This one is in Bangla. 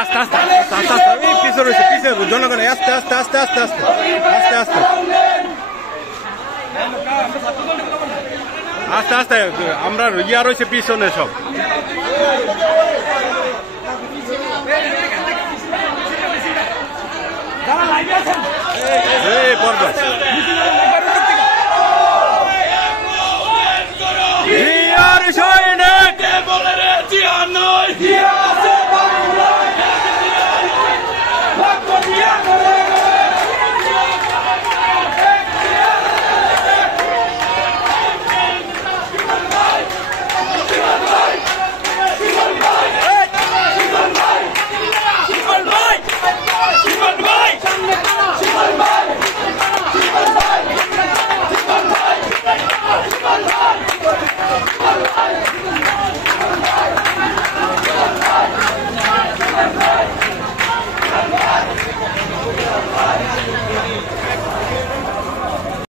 আস্তে আস্তে আস্তে আস্তে পিছনে রয়েছে পিছনে জনগণ আস্তে আস্তে আস্তে আস্তে আস্তে আস্তে আস্তে আস্তে আস্তে আমরা ইয়া রয়েছে পিছনে সব বরবাদ